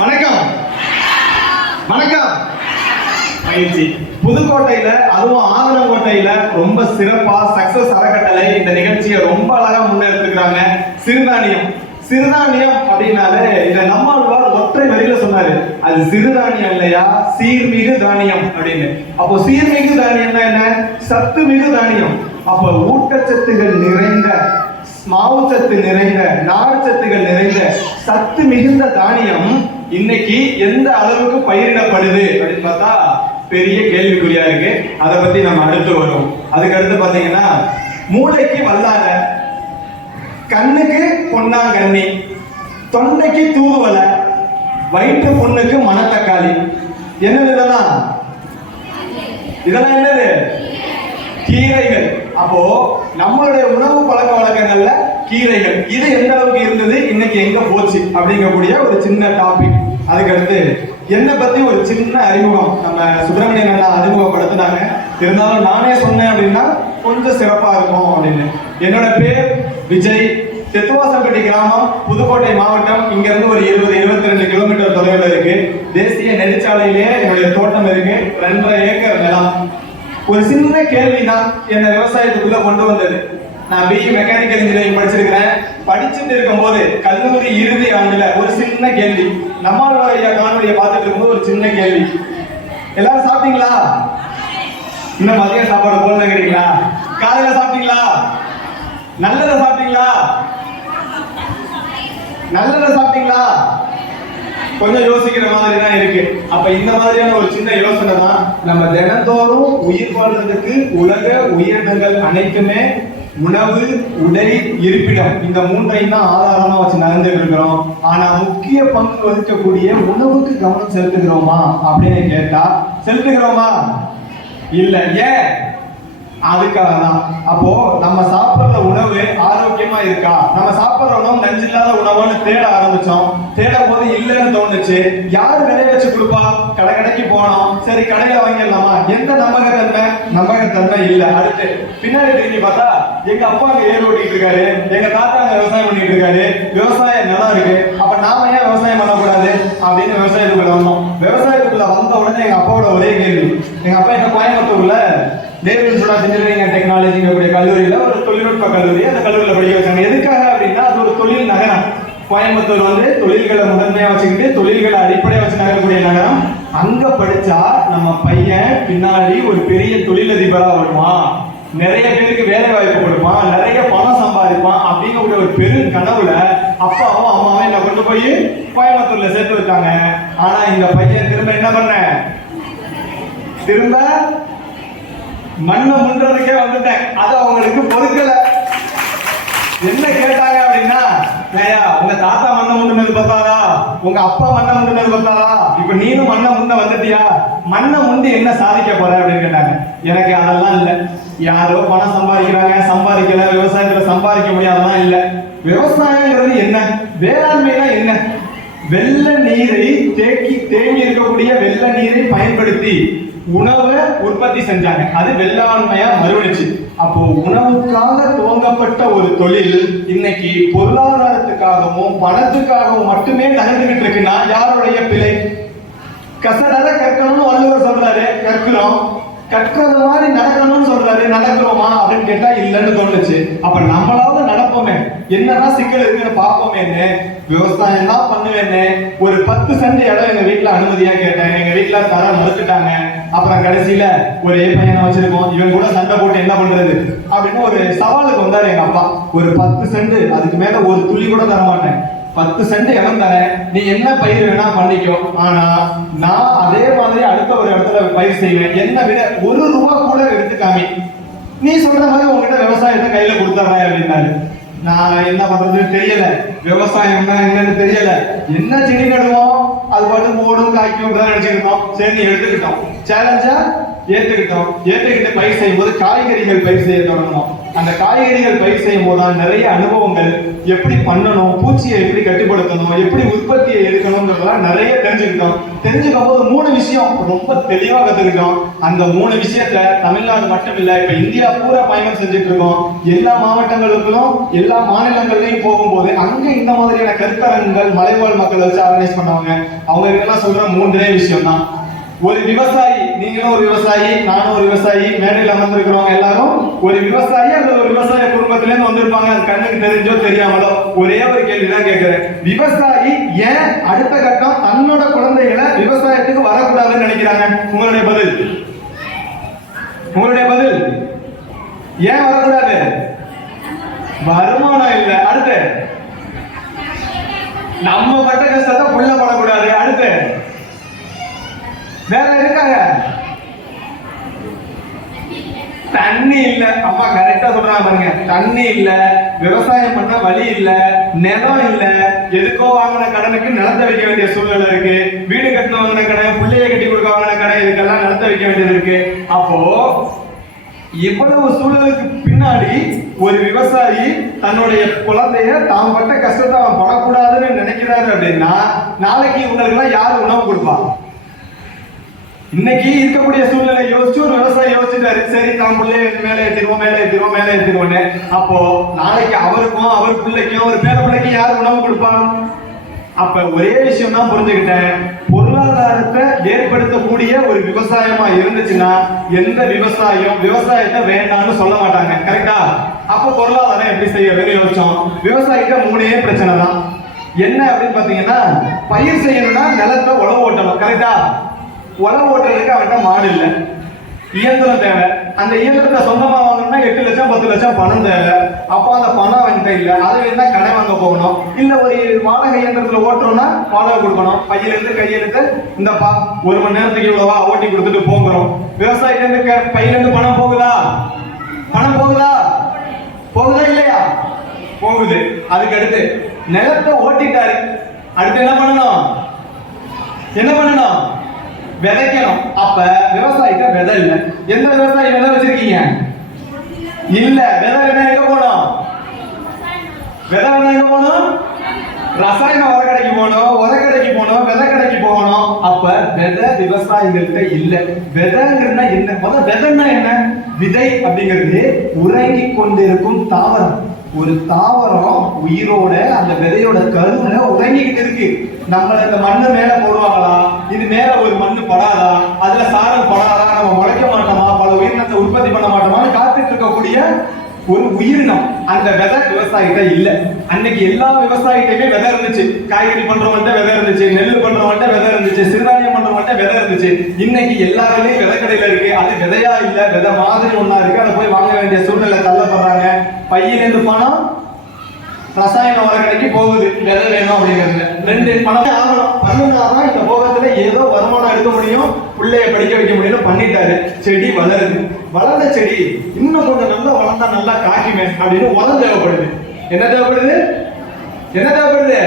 வணக்கம். வணக்கம். மகிழ்ச்சி புதுக்கோட்டையில அதுவும் ஆதரங்கோட்டையில ரொம்ப சிறப்பா சக்சஸ் அறக்கட்டளை இந்த நிகழ்ச்சியை ரொம்ப அழகா முன்னெடுத்துக்கிறாங்க சிறுதானியம். சிறுதானியம் அப்படின்னாலே இத நம்மாழ்வார் ஒற்றை வரியில சொன்னாரு. அது சிறுதானியம் இல்லையா? சீர்மிகு தானியம் அப்படின்னு. அப்போ சீர்மிகு தானியம்னா என்ன? சத்து மிகு தானியம். அப்ப ஊட்டச்சத்துகள் நிறைந்த மாவுச்சத்து நிறைந்த நார்ச்சத்துகள் நிறைந்த சத்து மிகுந்த தானியம் இன்னைக்கு எந்த அளவுக்கு பயிரிடப்படுது அப்படின்னு பார்த்தா பெரிய கேள்விக்குறியா இருக்கு. அதை பத்தி நம்ம அடுத்து வரும். அதுக்கு அடுத்து பாத்தீங்கன்னா மூளைக்கு வல்லாத கண்ணுக்கு பொன்னாங்கண்ணி தொண்டைக்கு தூதுவலை வயிற்று பொண்ணுக்கு மணத்தக்காளி. என்னது இதெல்லாம்? இதெல்லாம் என்னது? கீரைகள். அப்போ நம்மளுடைய உணவு பழக்க வழக்கங்கள்ல கீரைகள். இது எந்த அளவுக்கு இருந்தது? இன்னைக்கு எங்க போச்சு? அப்படிங்கக்கூடிய ஒரு சின்ன டாபிக் அதுக்கு அடுத்து என்னை பத்தி ஒரு சின்ன அறிமுகம். நம்ம சுப்பிரமணியன் அண்ணா அறிமுகப்படுத்தினாங்க. இருந்தாலும் நானே சொன்னேன் அப்படின்னா கொஞ்சம் சிறப்பா இருக்கும் அப்படின்னு. என்னோட பேர் விஜய். தெத்துவாசம்பட்டி கிராமம் புதுக்கோட்டை மாவட்டம். இங்க இருந்து ஒரு இருபது இருபத்தி ரெண்டு கிலோமீட்டர் தொலைவில் இருக்கு. தேசிய நெடுச்சாலையிலேயே என்னுடைய தோட்டம் இருக்கு. ரெண்டரை ஏக்கர் நிலம். ஒரு சின்ன கேள்விதான் என்னை விவசாயத்துக்குள்ள கொண்டு வந்தது. நான் பிஇ மெக்கானிக்கல் இன்ஜினியரிங் படிச்சிருக்கிறேன். படிச்சுட்டு இருக்கும்போது கல்லூரி இறுதி ஆண்டுல ஒரு சின்ன கேள்வி. நம்மளோட ஐயா காணொலியை பார்த்துட்டு இருக்கும்போது ஒரு சின்ன கேள்வி. எல்லாரும் சாப்பிட்டீங்களா? இன்னும் மதியம் சாப்பாடு போல கேட்டீங்களா காலையில சாப்பிட்டீங்களா? நல்லதை சாப்பிட்டீங்களா? நல்லதை சாப்பிட்டீங்களா? கொஞ்சம் யோசிக்கிற மாதிரி தான் இருக்கு. அப்ப இந்த மாதிரியான ஒரு சின்ன யோசனை தான் நம்ம தினந்தோறும் உயிர் வாழ்றதுக்கு உலக உயிரினங்கள் அனைத்துமே உணவு உடை இருப்பிடம் இந்த மூன்றையும் தான் ஆதாரமா வச்சு நடந்துட்டு இருக்கிறோம். ஆனா முக்கிய பங்கு வகிக்கக்கூடிய உணவுக்கு கவனம் செலுத்துகிறோமா அப்படின்னு கேட்டா செலுத்துகிறோமா? இல்ல. ஏன்? அதுக்காக தான் அப்போ நம்ம சாப்பிடுற உணவு ஆரோக்கியமா இருக்கா? நம்ம சாப்பிடுற உணவு நஞ்சில்லாத உணவுன்னு தேட ஆரம்பிச்சோம். தேட போது இல்லைன்னு தோணுச்சு. யார் விளைய வச்சு கொடுப்பா? கடை கடைக்கு போனோம். சரி கடையில வாங்கிடலாமா? எந்த நம்பகத்தன்மை? நம்பகத்தன்மை இல்ல. அடுத்து பின்னாடி திரும்பி பார்த்தா எங்க அப்பா அங்க ஏர் ஓட்டிட்டு இருக்காரு. எங்க தாத்தா அங்க விவசாயம் பண்ணிட்டு இருக்காரு. விவசாய நிலம் இருக்கு. அப்ப நாம ஏன் விவசாயம் பண்ணக்கூடாது? அப்படின்னு விவசாயத்துக்குள்ள வந்தோம் விவசாயத்துக்குள்ள வந்த உடனே எங்க அப்பாவோட ஒரே கேள்வி. எங்க அப்பா என்ன கோயம்புத்தூர்ல? டேவிட் சுடாஸ் இன்ஜினியரிங் அண்ட் டெக்னாலஜிங்கக்கூடிய கல்லூரியில் ஒரு தொழில்நுட்ப கல்லூரி. அந்த கல்லூரியில் படிக்க வச்சாங்க. எதுக்காக அப்படின்னா அது ஒரு தொழில் நகரம். கோயம்புத்தூர் வந்து தொழில்களை முதன்மையாக வச்சுக்கிட்டு தொழில்களை அடிப்படையாக வச்சு நகரக்கூடிய நகரம். அங்கே படித்தா நம்ம பையன் பின்னாடி ஒரு பெரிய தொழிலதிபராக வருமா நிறைய பேருக்கு வேலை வாய்ப்பு கொடுப்பான். நிறைய பணம் சம்பாதிப்பான் அப்படிங்கக்கூடிய ஒரு பெரும் கனவுல அப்பாவும் அம்மாவும் என்ன கொண்டு போய் கோயம்புத்தூர்ல சேர்த்து வச்சாங்க. ஆனா இந்த பையன் திரும்ப என்ன பண்ண? திரும்ப மண்ணை முன்றதுக்கே வந்துட்டேன். அது அவங்களுக்கு பொறுக்கல. என்ன கேட்டாங்க அப்படின்னா ஐயா உங்க தாத்தா மண்ணை முண்டுனது பார்த்தாரா? உங்க அப்பா மண்ணை முண்டுனது பார்த்தாரா? இப்ப நீனும் மண்ணை முண்ட வந்துட்டியா? மண்ணை முண்டி என்ன சாதிக்க போற? அப்படின்னு கேட்டாங்க. எனக்கு அதெல்லாம் இல்ல. யாரோ பணம் சம்பாதிக்கிறாங்க சம்பாதிக்கல விவசாயத்துல சம்பாதிக்க முடியாதெல்லாம் இல்ல. விவசாயங்கிறது என்ன? வேளாண்மைனா என்ன? வெள்ள நீரை தேக்கி தேங்கி இருக்கக்கூடிய வெள்ள நீரை பயன்படுத்தி உணவை உற்பத்தி செஞ்சாங்க. அது வெள்ளாண்மையா மறுவடிச்சு. அப்போ உணவுக்காக துவங்கப்பட்ட ஒரு தொழில் இன்னைக்கு பொருளாதாரத்துக்காகவும் பணத்துக்காகவும் மட்டுமே நகர்ந்துகிட்டு இருக்குன்னா யாருடைய பிழை? கசடர கற்கணும்னு வள்ளுவர் சொல்றாரு. கற்கிறோம். கற்கிறது மாதிரி நடக்கணும்னு சொல்றாரு. நடக்கிறோமா அப்படின்னு கேட்டா இல்லைன்னு தோணுச்சு. அப்ப நம்மளாவது நடப்போமே. என்னதான் சிக்கல் இருக்குன்னு பார்ப்போமேன்னு விவசாயம் தான் பண்ணுவேன்னு ஒரு பத்து சென்ட் இடம் எங்க வீட்டுல அனுமதியா கேட்டேன். எங்க வீட்டுல தர மறுத்துட்டாங்க. அப்புறம் கடைசியில ஒரே பையனை வச்சிருக்கோம். இவன் கூட சண்டை போட்டு என்ன பண்றது? அப்படின்னு ஒரு சவாலுக்கு வந்தாரு எங்க அப்பா. ஒரு பத்து சென்ட் அதுக்கு மேல ஒரு துளி கூட தர மாட்டேன். பத்து சென்ட் இடம் தரேன்? நீ என்ன பயிர் வேணா பண்ணிக்கோ. ஆனா நான் அதே மாதிரி அடுத்த ஒரு இடத்துல பயிர் செய்வேன். என்ன விட ஒரு ரூபா கூட எடுத்துக்காமி. நீ சொல்ற மாதிரி உங்ககிட்ட விவசாயத்தை கையில கொடுத்துறேன் அப்படின்னாரு. நான் என்ன பண்றதுன்னு தெரியல. விவசாயம்னா என்னன்னு தெரியல. என்ன செடி நடுவோம்? அது பாட்டு ஓடும் காய்க்கும் தான் நினைச்சிருந்தோம் சரி எடுத்துக்கிட்டோம். சேலஞ்சா ஏற்றுக்கிட்டோம் ஏற்றுக்கிட்டு பயிர் செய்யும் போது காய்கறிகள் பயிர் செய்ய தொடங்கணும். அந்த காய்கறிகள் பயிர் செய்யும் போதுதான் நிறைய அனுபவங்கள் எப்படி பண்ணணும் பூச்சியை எப்படி கட்டுப்படுத்தணும் எப்படி உற்பத்தியை எடுக்கணும்ன்றதெல்லாம் நிறைய தெரிஞ்சுக்கிட்டோம். தெரிஞ்சுக்கும் போது மூணு விஷயம் ரொம்ப தெளிவாக கத்துக்கிட்டோம். அந்த மூணு விஷயத்துல தமிழ்நாடு மட்டும் இல்ல இப்ப இந்தியா பூரா பயணம் செஞ்சுட்டு இருக்கோம் எல்லா மாவட்டங்களுக்கும் எல்லா மாநிலங்கள்லயும் போகும்போது அங்க இந்த மாதிரியான கருத்தரங்குகள் மலைவாழ் மக்களை வச்சு ஆர்கனைஸ் பண்ணுவாங்க. அவங்க கிட்ட சொல்ற மூன்றே விஷயம் தான் ஒரு விவசாயி நீங்களும் ஒரு விவசாயி நானும் ஒரு விவசாயி மேடையில் அமர்ந்திருக்கிறவங்க எல்லாரும் ஒரு விவசாயி அல்லது ஒரு விவசாய குடும்பத்துல இருந்து வந்திருப்பாங்க. அது கண்ணுக்கு தெரிஞ்சோ தெரியாமலோ ஒரே ஒரு கேள்வி தான் கேட்கிறேன். விவசாயி ஏன் அடுத்த கட்டம் தன்னோட குழந்தைகளை விவசாயத்துக்கு வரக்கூடாதுன்னு நினைக்கிறாங்க? உங்களுடைய பதில். உங்களுடைய பதில். ஏன் வரக்கூடாது? வருமானம் இல்லை. அடுத்து. நம்ம பட்ட கஷ்டத்தை புள்ள வேற இருக்காங்க தண்ணி இல்ல. அப்பா கரெக்டா சொல்றாங்க பாருங்க. தண்ணி இல்ல விவசாயம் பண்ண வழி இல்ல நிலம் இல்ல. எதுக்கோ வாங்கின கடனுக்கு நடத்த வைக்க வேண்டிய சூழ்நிலை இருக்கு. வீடு கட்டின வாங்கின கடன் பிள்ளைய கட்டி கொடுக்க வாங்கின கடன் இதுக்கெல்லாம் நடத்த வைக்க வேண்டியது இருக்கு. அப்போ இவ்வளவு சூழலுக்கு பின்னாடி ஒரு விவசாயி தன்னுடைய குழந்தைய தான் பட்ட கஷ்டத்தை அவன் படக்கூடாதுன்னு நினைக்கிறாரு அப்படின்னா நாளைக்கு இவங்களுக்கு எல்லாம் யார் உணவு கொடுப்பான் இன்னைக்கு இருக்கக்கூடிய சூழ்நிலை யோசிச்சு ஒரு விவசாயி யோசிச்சுட்டாரு. சரி நான் பிள்ளைய மேலே ஏற்றிடுவோம் மேலே ஏற்றிடுவோம் மேலே ஏற்றிடுவோன்னு அப்போ நாளைக்கு அவருக்கும் அவர் பிள்ளைக்கும் அவர் பேர பிள்ளைக்கும் யார் உணவு கொடுப்பாங்க? அப்ப ஒரே விஷயம் தான் புரிஞ்சுக்கிட்டேன். பொருளாதாரத்தை ஏற்படுத்தக்கூடிய ஒரு விவசாயமா இருந்துச்சுன்னா எந்த விவசாயம் விவசாயத்தை வேண்டாம்னு சொல்ல மாட்டாங்க. கரெக்டா அப்ப பொருளாதாரம் எப்படி செய்ய யோசிச்சோம். விவசாயிகிட்ட மூணே பிரச்சனை தான். என்ன அப்படின்னு பாத்தீங்கன்னா பயிர் செய்யணும்னா நிலத்தை உழவு ஓட்டணும். கரெக்டா உழவு ஓட்டுறதுக்கு அவன்கிட்ட மாடு இல்லை. இயந்திரம் தேவை. அந்த இயந்திரத்தை சொந்தமாக வாங்கணும்னா எட்டு லட்சம் பத்து லட்சம் பணம் தேவை. அப்போ அந்த பணம் அவன்கிட்ட இல்லை. அதை வேணா கடை வாங்க போகணும். இல்லை ஒரு வாடகை இயந்திரத்தில் ஓட்டுறோம்னா வாடகை கொடுக்கணும். பையிலேருந்து கையெழுத்து இந்த பா ஒரு மணி நேரத்துக்கு இவ்வளோவா ஓட்டி கொடுத்துட்டு போகிறோம் விவசாயிலேருந்து கையிலேருந்து பணம் போகுதா? பணம் போகுதா? போகுதா இல்லையா? போகுது. அதுக்கு அடுத்து நிலத்தை ஓட்டிட்டாரு. அடுத்து என்ன பண்ணணும்? என்ன பண்ணணும்? விதைக்கணும். அப்ப விவசாயிட்ட விதை இல்ல. எந்த விவசாயி விதை வச்சிருக்கீங்க? இல்ல. விதை என்ன எங்க போனோம் விதை என்ன எங்க போனோம் ரசாயன உரக்கடைக்கு போகணும் உரக்கடைக்கு போகணும் விதை கடைக்கு போகணும். அப்ப விதை விவசாயிகள்கிட்ட இல்ல. விதைங்கிறதுனா என்ன? முதல் விதைன்னா என்ன? விதை அப்படிங்கிறது உறங்கி கொண்டிருக்கும் தாவரம். ஒரு தாவரம் உயிரோட அந்த விதையோட கருவுல உறங்கிக்கிட்டு இருக்கு. நம்மள இந்த மண்ணு மேல போடுவாங்களா? இது மேல ஒரு மண்ணு படாதா? அதுல சாரம் படாதா? நம்ம முளைக்க மாட்டோமா? பல உயிரினத்தை உற்பத்தி பண்ண மாட்டோமான்னு காத்துட்டு இருக்கக்கூடிய ஒரு உயிரினம். அந்த விதை விவசாயிட்ட இல்ல. அன்னைக்கு எல்லா விவசாயிட்டையுமே விதை இருந்துச்சு. காய்கறி பண்றவன்ட்ட விதை இருந்துச்சு. நெல் பண்றவன்ட்ட விதை இருந்துச்சு. சிறுதானியம் பண்றவன்ட்ட விதை இருந்துச்சு. இன்னைக்கு எல்லாருமே விதை கடையில இருக்கு. அது விதையா இல்ல விதை மாதிரி ஒன்னா இருக்கு. அதை போய் வாங்க வேண்டிய சூழ்நிலை தள்ளப்படுறாங்க. பையிலிருந்து பணம் ரசாயன கடைக்கு போகுது. விதை வேணும் அப்படிங்கிறது ரெண்டு பணமே ஆகணும். பண்ணுனாதான் இந்த போகத்துல ஏதோ வருமானம் எடுக்க முடியும். பிள்ளைய படிக்க வைக்க முடியும்னு பண்ணிட்டாரு. செடி வளருது. வளர்ந்த செடி இன்னும் கொஞ்சம் நல்லா வளர்ந்தா நல்லா காய்க்குமே அப்படின்னு உரம் தேவைப்படுது. என்ன தேவைப்படுது? என்ன தேவைப்படுது?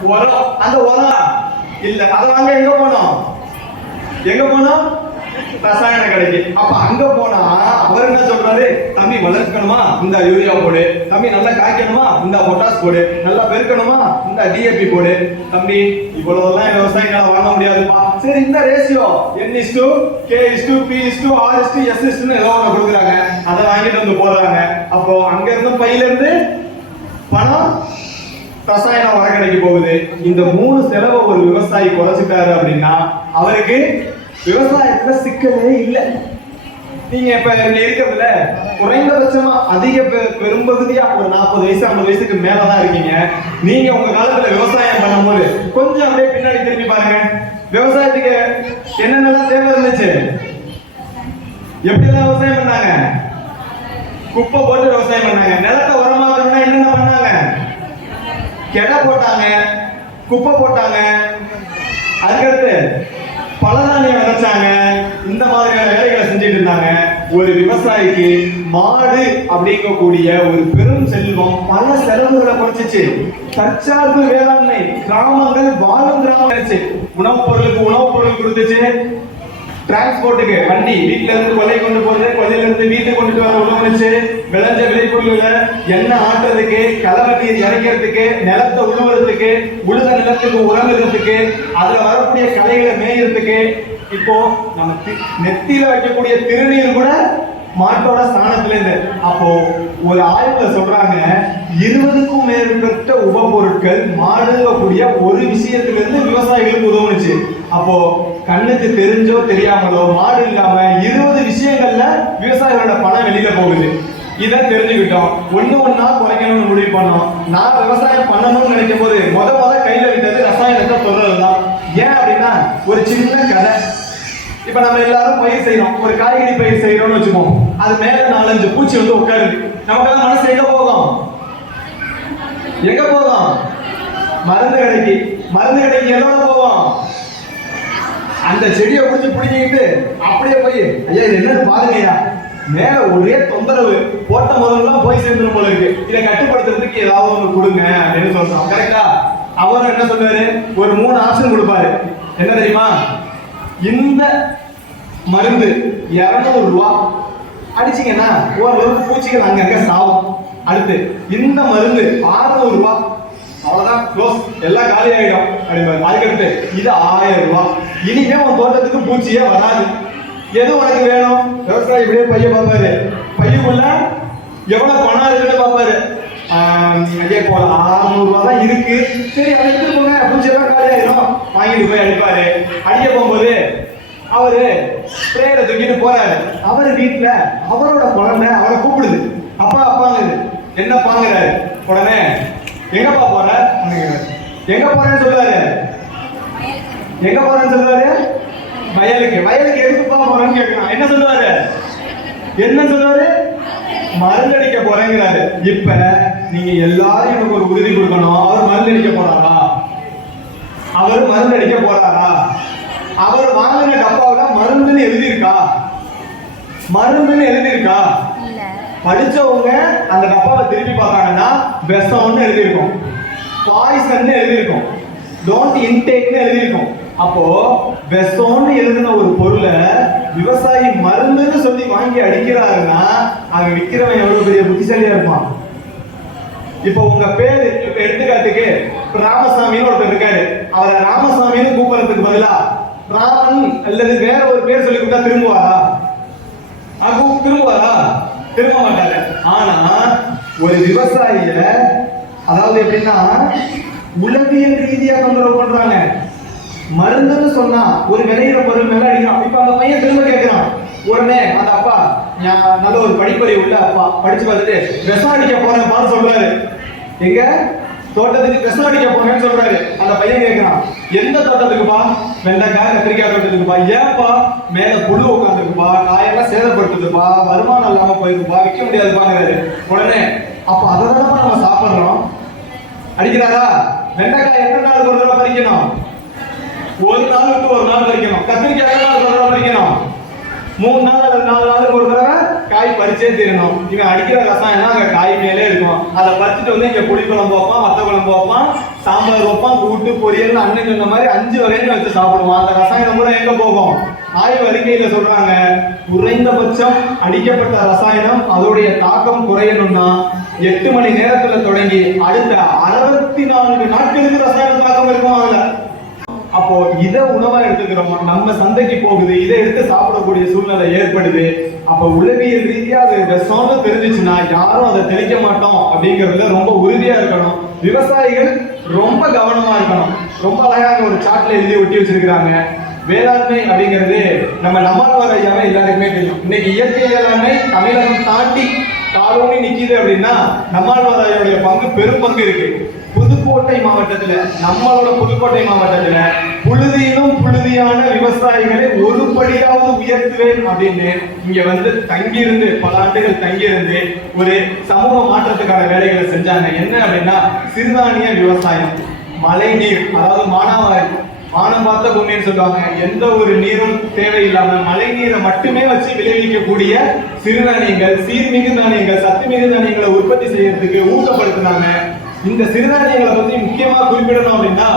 உரம். அந்த உரம். இல்ல அதை வாங்க எங்க போனோம்? எங்க போனோம்? ரசாயன கடைக்கு. அப்ப அங்க போனா அவர் என்ன சொல்றாரு? தம்பி வளர்க்கணுமா? இந்த யூரியா போடு. தம்பி நல்லா காய்க்கணுமா? இந்த பொட்டாஸ் போடு. நல்லா பெருக்கணுமா? இந்த டிஏபி போடு. தம்பி இவ்வளவுலாம் விவசாயினால வாங்க முடியாதுப்பா. சரி இந்த ratio N is to K is to P is to R is to S is ஏதோ ஒன்று கொடுக்குறாங்க. அதை வாங்கிட்டு வந்து போடுறாங்க. அப்போ அங்க இருந்து பையில இருந்து பணம் ரசாயன உரக்கடைக்கு போகுது. இந்த மூணு செலவை ஒரு விவசாயி குறைச்சிட்டாரு அப்படின்னா அவருக்கு விவசாயத்துல சிக்கலே இல்லை. நீங்க இப்ப இருக்கிறதுல குறைந்தபட்சமா அதிக பெ- பெரும்பகுதியா ஒரு நாற்பது வயசு ஐம்பது வயசுக்கு மேலதான் இருக்கீங்க. நீங்க உங்க காலத்துல விவசாயம் பண்ணும்போது கொஞ்சம் அப்படியே பின்னாடி திரும்பி பாருங்க. விவசாயத்துக்கு என்னென்னலாம் தேவை இருந்துச்சு? எப்படிலாம் விவசாயம் பண்ணாங்க? குப்பை போட்டு விவசாயம் பண்ணாங்க. நிலத்தை உரமாக்கணும்னா என்னென்ன பண்ணாங்க? கெடை போட்டாங்க குப்பை போட்டாங்க. அதுக்கடுத்து பலதானியம் விதைச்சாங்க இந்த மாதிரியான வேலைகளை செஞ்சுட்டு இருந்தாங்க. ஒரு விவசாயிக்கு மாடு அப்படிங்கக்கூடிய ஒரு பெரும் செல்வம் பல செலவுகளை குறைச்சிச்சு. தற்சார்பு வேளாண்மை கிராமங்கள் வாழும் கிராமம் உணவுப் பொருளுக்கு உணவுப் பொருள் கொடுத்துச்சு. டிரான்ஸ்போர்ட்டுக்கு வண்டி வீட்டுல இருந்து கொலை கொண்டு போறது கொலையில இருந்து வீட்டை கொண்டுட்டு வர உணவளிச்சு விளைஞ்ச விளைபொருள்களை எண்ணெய் ஆட்டுறதுக்கு கலவை நீர் இறைக்கிறதுக்கு நிலத்தை உழுவுறதுக்கு உழுத நிலத்துக்கு உறங்குறதுக்கு அதுல வரக்கூடிய களைகளை மேயறதுக்கு இப்போ நம்ம நெத்தியில வைக்கக்கூடிய திருநீர் கூட மாட்டோட ஸ்தானத்துல இருந்து. அப்போ ஒரு ஆய்வுல சொல்றாங்க இருபதுக்கும் மேற்பட்ட உபபொருட்கள் மாடுங்கக்கூடிய ஒரு விஷயத்திலிருந்து விவசாயிகளுக்கு உதவுனுச்சு. அப்போ கண்ணுக்கு தெரிஞ்சோ தெரியாமலோ மாடு இல்லாம இருபது விஷயங்கள்ல விவசாயிகளோட பணம் வெளியில போகுது. இதை தெரிஞ்சுக்கிட்டோம். ஒண்ணு ஒண்ணா குறைக்கணும்னு முடிவு பண்ணோம். நான் விவசாயம் பண்ணணும்னு நினைக்கும் போது முத முத கையில விட்டது ரசாயனத்தை சொல்றதுதான். ஏன் அப்படின்னா ஒரு சின்ன கதை. இப்ப நம்ம எல்லாரும் பயிர் செய்யறோம் ஒரு காய்கறி பயிர் செய்யறோம்னு வச்சுப்போம் அது மேல நாலஞ்சு பூச்சி வந்து உட்காருது. நமக்கெல்லாம் மனசு எங்க போகும்? எங்க போகும்? மருந்து கடைக்கு. மருந்து கடைக்கு எதோட போவோம்? அந்த செடியை பிடிச்சி பிடிங்கிட்டு அப்படியே போய் ஐயா இது என்னன்னு பாருங்கய்யா. மேல ஒரே தொந்தரவு. போட்ட முதல்லாம் போய் சேர்ந்துடும் போல இருக்கு. இதை கட்டுப்படுத்துறதுக்கு ஏதாவது ஒண்ணு கொடுங்க அப்படின்னு சொல்றோம் கரெக்டா அவர் என்ன சொல்லுவாரு ஒரு மூணு ஆப்ஷன் கொடுப்பாரு. என்ன தெரியுமா? இந்த மருந்து இருநூறு ரூபா. அடிச்சீங்கன்னா ஓரளவுக்கு பூச்சிகள் அங்கங்க சாவும். அடுத்து இந்த மருந்து 600 ரூபா. அவ்வளவுதான். க்ளோஸ் எல்லாம் காலி ஆயிடும். அப்படிம்பாரு அதுக்கடுத்து இது ஆயிரம் ரூபாய் இனிமே உன் தோட்டத்துக்கு பூச்சியே வராது. எது உனக்கு வேணும்? விவசாயி இப்படியே பைய பார்ப்பாரு. பையக்குள்ள எவ்வளவு பணம் இருக்குன்னு பார்ப்பாரு. ஆஹ் அதே போல 600 தான் இருக்கு. சரி அதை எடுத்து போங்க. பூச்சி எல்லாம் காலி ஆயிடும் வாங்கிட்டு போய் அடிப்பாரு. அடிக்க போகும்போது அவரு ஸ்ப்ரேயரை தூக்கிட்டு போறாரு. அவர் வீட்டுல அவரோட குழந்தை அவரை கூப்பிடுது. அப்பா அப்பாங்குது என்ன பாங்குறாரு? உடனே எங்கப்பா போற? அப்படிங்கிறாரு. எங்க போறேன்னு சொல்லுவாரு? எங்க போறேன்னு சொல்லுவாரு? வயலுக்கு. வயலுக்கு எதுக்குப்பா போறேன்னு கேட்கலாம் என்ன சொல்லுவாரு? என்ன சொல்றாரு மருந்தடிக்க போறேங்கிறாரு. இப்ப நீங்க எல்லாரும் எனக்கு ஒரு உறுதி கொடுக்கணும். அவர் மருந்தடிக்க போறாரா? அவர் மருந்தடிக்க போறாரா? அவர் வாங்கின டப்பாவுல மருந்துன்னு எழுதியிருக்கா? மருந்துன்னு எழுதியிருக்கா? படிச்சவங்க அந்த டப்பாவை திருப்பி பார்த்தாங்கன்னா விஷம்னு எழுதியிருக்கும். பாய்சன் எழுதியிருக்கும். டோன்ட் இன்டேக்னு எழுதியிருக்கும். அப்போ விஷம்னு எழுதின ஒரு பொருளை விவசாயி மருந்துன்னு சொல்லி வாங்கி அடிக்கிறாருன்னா அங்க விற்கிறவன் எவ்வளவு பெரிய புத்திசாலியா இருப்பான்? இப்போ உங்க பேரு இப்ப எடுத்துக்காட்டுக்கு ராமசாமின்னு ஒருத்தர் இருக்காரு. அவரை ராமசாமின்னு கூப்பிடுறதுக்கு பதிலா ராமன் அல்லது வேற ஒரு பேர் சொல்லி கொடுத்தா திரும்புவாரா? திரும்புவாரா? திரும்ப மாட்டாங்க. ஆனா ஒரு விவசாயிய அதாவது எப்படின்னா உளவியல் ரீதியா தொந்தரவு பண்றாங்க. மருந்துன்னு சொன்னா ஒரு விளையிற பொருள் மேல அடிக்கிறான். இப்ப அந்த பையன் திரும்ப கேட்கிறான் உடனே அந்த அப்பா நல்ல ஒரு படிப்பறி உள்ள அப்பா படிச்சு பார்த்துட்டு விஷம் அடிக்க போறேன்ப்பான்னு சொல்றாரு. எங்க? தோட்டத்துக்கு விஷம் அடிக்க போறேன்னு சொல்றாரு. அந்த பையன் கேட்கிறான் எந்த தோட்டத்துக்குப்பா? வெண்டைக்காய் கத்திரிக்காய் தோட்டத்துக்குப்பா. ஏன்ப்பா மேல புழு உட்காந்துருக்குப்பா காயெல்லாம் சேதப்படுத்துதுப்பா. வருமானம் இல்லாம போயிருக்குப்பா. விற்க முடியாதுப்பாங்கிறாரு. உடனே அப்ப அதை தானப்பா நம்ம சாப்பிடுறோம்? அடிக்கிறாரா? வெண்டைக்காய் எத்தனை நாள் ஒரு தடவை பறிக்கணும்? ஒரு நாள் விட்டு ஒரு நாள் பறிக்கணும். கத்திரிக்காய் ஒரு தடவை பறிக்கணும்? மூணு நாள் அல்லது நாலு நாளுக்கு ஒரு தடவை பறிச்சே தீரணும். இவன் அடிக்கிற ரசாயனம் அங்க காய் மேலே இருக்கும். அதை பறிச்சுட்டு வந்து இங்க புளி குழம்பு வைப்பான் வத்த குழம்பு வைப்பான் சாம்பார் வைப்பான் கூட்டு பொரியல் அண்ணன் சொன்ன மாதிரி அஞ்சு வகைன்னு வச்சு சாப்பிடுவான். அந்த ரசாயனம் கூட எங்க போகும்? ஆய்வு அறிக்கையில சொல்றாங்க குறைந்தபட்சம் அடிக்கப்பட்ட ரசாயனம் அதோடைய தாக்கம் குறையணும்னா எட்டு மணி நேரத்துல தொடங்கி அடுத்த அறுபத்தி நான்கு நாட்களுக்கு ரசாயன தாக்கம் இருக்கும் அதுல? அப்போ இத உணவா எடுத்துக்கிறோமோ? நம்ம சந்தைக்கு போகுது இதை எடுத்து சாப்பிடக்கூடிய சூழ்நிலை ஏற்படுது. அப்ப உளவியல் ரீதியா அது விஷம்னு தெரிஞ்சிச்சுன்னா யாரும் அதை தெளிக்க மாட்டோம் அப்படிங்கறதுல ரொம்ப உறுதியா இருக்கணும். விவசாயிகள் ரொம்ப கவனமா இருக்கணும். ரொம்ப அழகாக ஒரு சாட்ல எழுதி ஒட்டி வச்சிருக்கிறாங்க. வேளாண்மை அப்படிங்கிறது நம்ம நம்மாழ்வார் ஐயாவே எல்லாருக்குமே தெரியும். இன்னைக்கு இயற்கை வேளாண்மை தமிழகம் தாண்டி காலோனி நிக்குது அப்படின்னா நம்மாழ்வார் ஐயாவுடைய பங்கு பெரும் பங்கு இருக்கு. புதுக்கோட்டை மாவட்டத்துல நம்மளோட புதுக்கோட்டை மாவட்டத்துல புழுதியிலும் புழுதியான விவசாயிகளை ஒரு படியாவது உயர்த்துவேன் அப்படின்னு இங்க வந்து தங்கியிருந்து பல ஆண்டுகள் தங்கியிருந்து ஒரு சமூக மாற்றத்துக்கான வேலைகளை செஞ்சாங்க. என்ன அப்படின்னா சிறுதானிய விவசாயம். மழை நீர் அதாவது மானாவாரி. வானம் பார்த்த பூமின்னு சொல்லுவாங்க. எந்த ஒரு நீரும் தேவையில்லாம மழை நீரை மட்டுமே வச்சு விளைவிக்கக்கூடிய சிறுதானியங்கள் சீர்மிகு தானியங்கள் சத்துமிகு தானியங்களை உற்பத்தி செய்யறதுக்கு ஊக்கப்படுத்தினாங்க. இந்த சிறுதானியங்களை பத்தி முக்கியமா குறிப்பிடணும் அப்படின்னா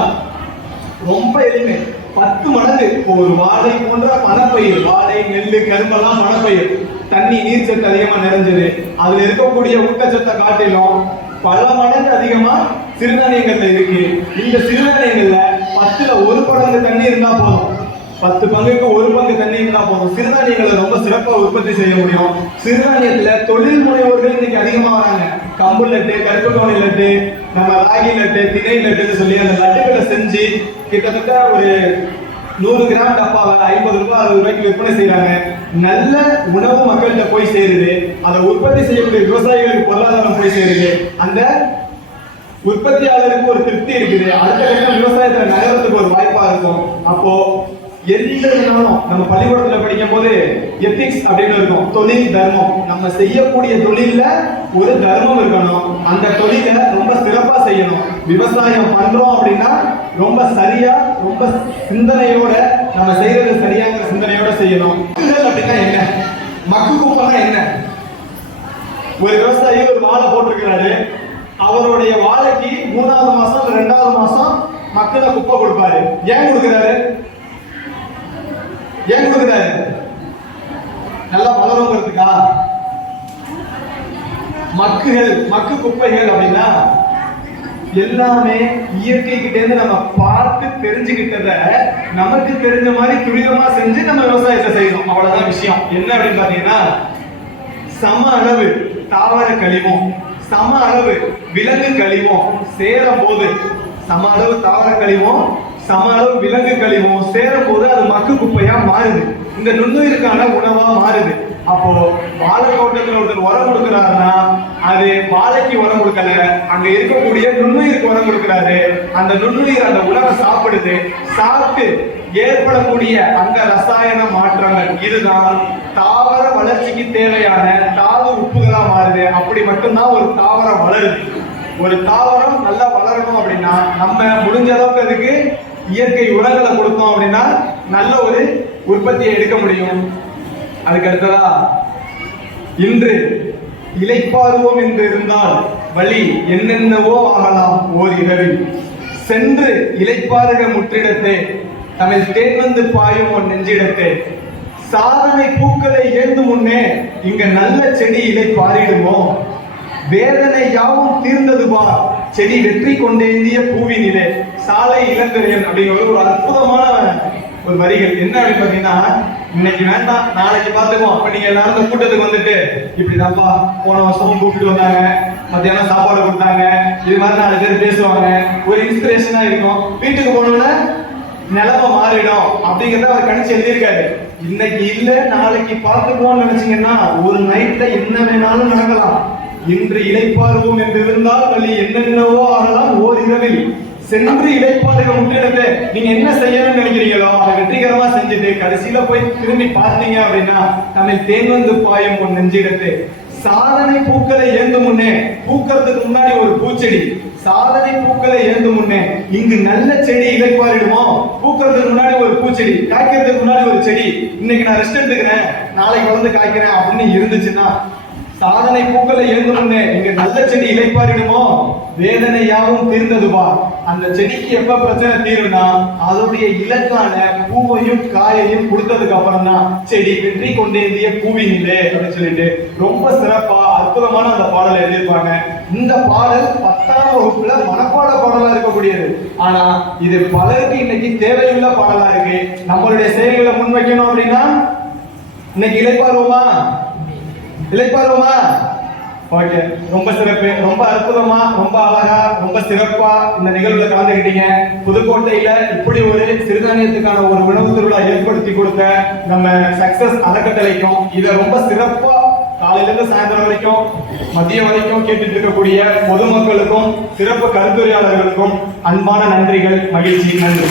ரொம்ப எளிமை. பத்து மடங்கு ஒரு வாழை போன்ற பணப்பயிர் வாழை நெல்லு கரும்பெல்லாம் பணப்பயிர் தண்ணி நீர்ச்சத்து அதிகமா நிறைஞ்சது. அதுல இருக்கக்கூடிய ஊட்டச்சத்தை காட்டிலும் பல மடங்கு அதிகமா சிறுதானியங்கள்ல இருக்கு. இந்த சிறுதானியங்கள்ல பத்துல ஒரு மடங்கு தண்ணி இருந்தா போதும். பத்து பங்குக்கு ஒரு பங்கு தண்ணி இருந்தா போதும். சிறுதானியங்களை ரொம்ப சிறப்பாக உற்பத்தி செய்ய முடியும். சிறுதானியத்துல தொழில் முனைவோர்கள் இன்னைக்கு அதிகமா வராங்க. கம்பு லட்டு கருப்பு கவுனி லட்டு நம்ம ராகி லட்டு திணை லட்டுன்னு சொல்லி அந்த லட்டுகளை செஞ்சு கிட்டத்தட்ட ஒரு நூறு கிராம் டப்பாவை ஐம்பது ரூபாய் அறுபது ரூபாய்க்கு விற்பனை செய்யறாங்க நல்ல உணவு மக்கள்கிட்ட போய் சேருது. அதை உற்பத்தி செய்யக்கூடிய விவசாயிகளுக்கு பொருளாதாரம் போய் சேருது. அந்த உற்பத்தியாளருக்கு ஒரு திருப்தி இருக்குது. அடுத்த கட்டம் விவசாயத்துல நகரத்துக்கு ஒரு வாய்ப்பா இருக்கும். அப்போ எந்த நம்ம பள்ளிக்கூடத்துல படிக்கும் போது எத்திக்ஸ் அப்படின்னு இருக்கும். தொழில் தர்மம். நம்ம செய்யக்கூடிய தொழில்ல ஒரு தர்மம் இருக்கணும். அந்த தொழிலை ரொம்ப சிறப்பா செய்யணும். விவசாயம் பண்றோம் அப்படின்னா ரொம்ப சரியா ரொம்ப சிந்தனையோட நம்ம செய்யறது சரியாங்கிற சிந்தனையோட செய்யணும். அப்படின்னா என்ன? மக்கு குப்பம்னா என்ன? ஒரு விவசாயி ஒரு வாழை போட்டிருக்கிறாரு. அவருடைய வாழைக்கு மூணாவது மாசம் ரெண்டாவது மாசம் மக்களை குப்பை கொடுப்பாரு. ஏன் கொடுக்கிறாரு? ஏன் கொடுக்கிறாரு நல்லா வளருங்கிறதுக்கா? மக்குகள் மக்கு குப்பைகள் அப்படின்னா எல்லாமே இயற்கை கிட்ட இருந்து நம்ம பார்த்து தெரிஞ்சுக்கிட்டத நமக்கு தெரிஞ்ச மாதிரி துரிதமா செஞ்சு நம்ம விவசாயத்தை செய்யணும். அவ்வளவுதான் விஷயம். என்ன அப்படின்னு பாத்தீங்கன்னா சம அளவு தாவர கழிவும் சம அளவு விலங்கு கழிவும் சேரும் போது சம அளவு தாவர கழிவும் சம அளவு விலங்கு கழிவும் சேரும் போது அது மக்கு குப்பையா மாறுது. இந்த நுண்ணுயிருக்கான உணவா மாறுது. அப்போ வாழை ஒருத்தர் உரம் கொடுக்கிறாருன்னா அது வாழைக்கு உரம் கொடுக்கல அங்க இருக்கக்கூடிய நுண்ணுயிருக்கு உரம் கொடுக்கிறாரு. அந்த நுண்ணுயிர் அந்த உணவை சாப்பிடுது. சாப்பிட்டு ஏற்படக்கூடிய அந்த ரசாயன மாற்றங்கள் இதுதான் தாவர வளர்ச்சிக்கு தேவையான தாது உப்புகளா மாறுது. அப்படி மட்டும்தான் ஒரு தாவரம் வளருது. ஒரு தாவரம் நல்லா வளரணும் அப்படின்னா நம்ம முடிஞ்ச அளவுக்கு அதுக்கு இயற்கை உரங்களை கொடுத்தோம் அப்படின்னா நல்ல ஒரு உற்பத்தியை எடுக்க முடியும். அதுக்கு அடுத்ததா இன்று இலைப்பாருவோம் என்று இருந்தால் வழி என்னென்னவோ ஆகலாம் ஓர் இரவில் சென்று இலைப்பாருக முற்றிடத்தே தமிழ் தேன் வந்து பாயும் உன் நெஞ்சிடத்தே. சாதனை பூக்களை ஏந்து முன்னே இங்க நல்ல செடி இலை பாரிடுமோ? வேதனை யாவும் தீர்ந்தது பா செடி வெற்றி கொண்டேந்திய பூவினிலே சாலை இளந்திரையன் அப்படிங்கிற ஒரு அற்புதமான ஒரு வரிகள். என்ன அப்படின்னு பாத்தீங்கன்னா இன்னைக்கு வேண்டாம் நாளைக்கு பார்த்துக்குவோம். அப்ப நீங்க எல்லாரும் இந்த கூட்டத்துக்கு வந்துட்டு இப்படிதான்ப்பா போன வருஷம் கூப்பிட்டு வந்தாங்க. மத்தியானம் சாப்பாடு கொடுத்தாங்க. இது மாதிரி நாலு பேர் பேசுவாங்க. ஒரு இன்ஸ்பிரேஷனா இருக்கும். வீட்டுக்கு போனோம்னா நிலம மாறிடும். அப்படிங்கிறத அவர் கணிச்சு எழுதியிருக்காரு. இன்னைக்கு இல்ல நாளைக்கு பார்த்துக்குவோம்னு நினைச்சீங்கன்னா ஒரு நைட்ல என்ன வேணாலும் நடக்கலாம். இன்று இழைப்பாருவோம் என்று இருந்தால் வழி என்னென்னவோ ஆகலாம். ஓர் இரவில் சென்று இளைப்பாறுக முன்னெடுத்து நீங்க என்ன செய்யணும்னு நினைக்கிறீங்களோ அதை வெற்றிகரமா செஞ்சுட்டு கடைசியில போய் திரும்பி பார்த்தீங்க அப்படின்னா தமிழ் தேன் வந்து பாயும் உன் நெஞ்சிடத்து. சாதனை பூக்களை ஏந்து முன்னே பூக்கிறதுக்கு முன்னாடி ஒரு பூச்செடி. சாதனை பூக்களை ஏந்து முன்னே இங்கு நல்ல செடி இலைப்பாரிடுமோ? பூக்கிறதுக்கு முன்னாடி ஒரு பூச்செடி காய்க்கிறதுக்கு முன்னாடி ஒரு செடி. இன்னைக்கு நான் ரெஸ்ட் எடுத்துக்கிறேன் நாளைக்கு வளர்ந்து காய்க்கிறேன் அப்படின்னு இருந்துச்சுன்னா சாதனை பூக்களை ஏந்து முன்னே இங்க நல்ல செடி இழைப்பாரிடுமோ? வேதனை யாவும் தீர்ந்ததுவா? அந்த செடிக்கு எப்ப பிரச்சனை தீரும்னா அதோடைய இலக்கான பூவையும் காயையும் கொடுத்ததுக்கு அப்புறம் தான் செடி வெற்றி கொண்டேந்திய பூவினிலே அப்படின்னு சொல்லிட்டு ரொம்ப சிறப்பா அற்புதமான அந்த பாடலை எழுதியிருப்பாங்க. இந்த பாடல் பத்தாம் வகுப்புல மனப்பாட பாடலா இருக்கக்கூடியது. ஆனா இது பலருக்கு இன்னைக்கு தேவையுள்ள பாடலா இருக்கு. நம்மளுடைய செயல்களை முன்வைக்கணும் அப்படின்னா இன்னைக்கு இழைப்பாருவோமா? இலைப்பாருவோமா ஓகே ரொம்ப சிறப்பு. ரொம்ப அற்புதமா ரொம்ப அழகா ரொம்ப சிறப்பா இந்த நிகழ்வுல கலந்துக்கிட்டீங்க புதுக்கோட்டையில இப்படி ஒரு சிறுதானியத்துக்கான ஒரு உணவு திருவிழா ஏற்படுத்தி கொடுத்த நம்ம சக்சஸ் அறக்கட்டளைக்கும் இதை ரொம்ப சிறப்பா காலையில இருந்து சாயந்தரம் வரைக்கும் மதிய வரைக்கும் கேட்டுட்டு இருக்கக்கூடிய பொதுமக்களுக்கும் சிறப்பு கருத்துரையாளர்களுக்கும் அன்பான நன்றிகள் மகிழ்ச்சி நன்றி.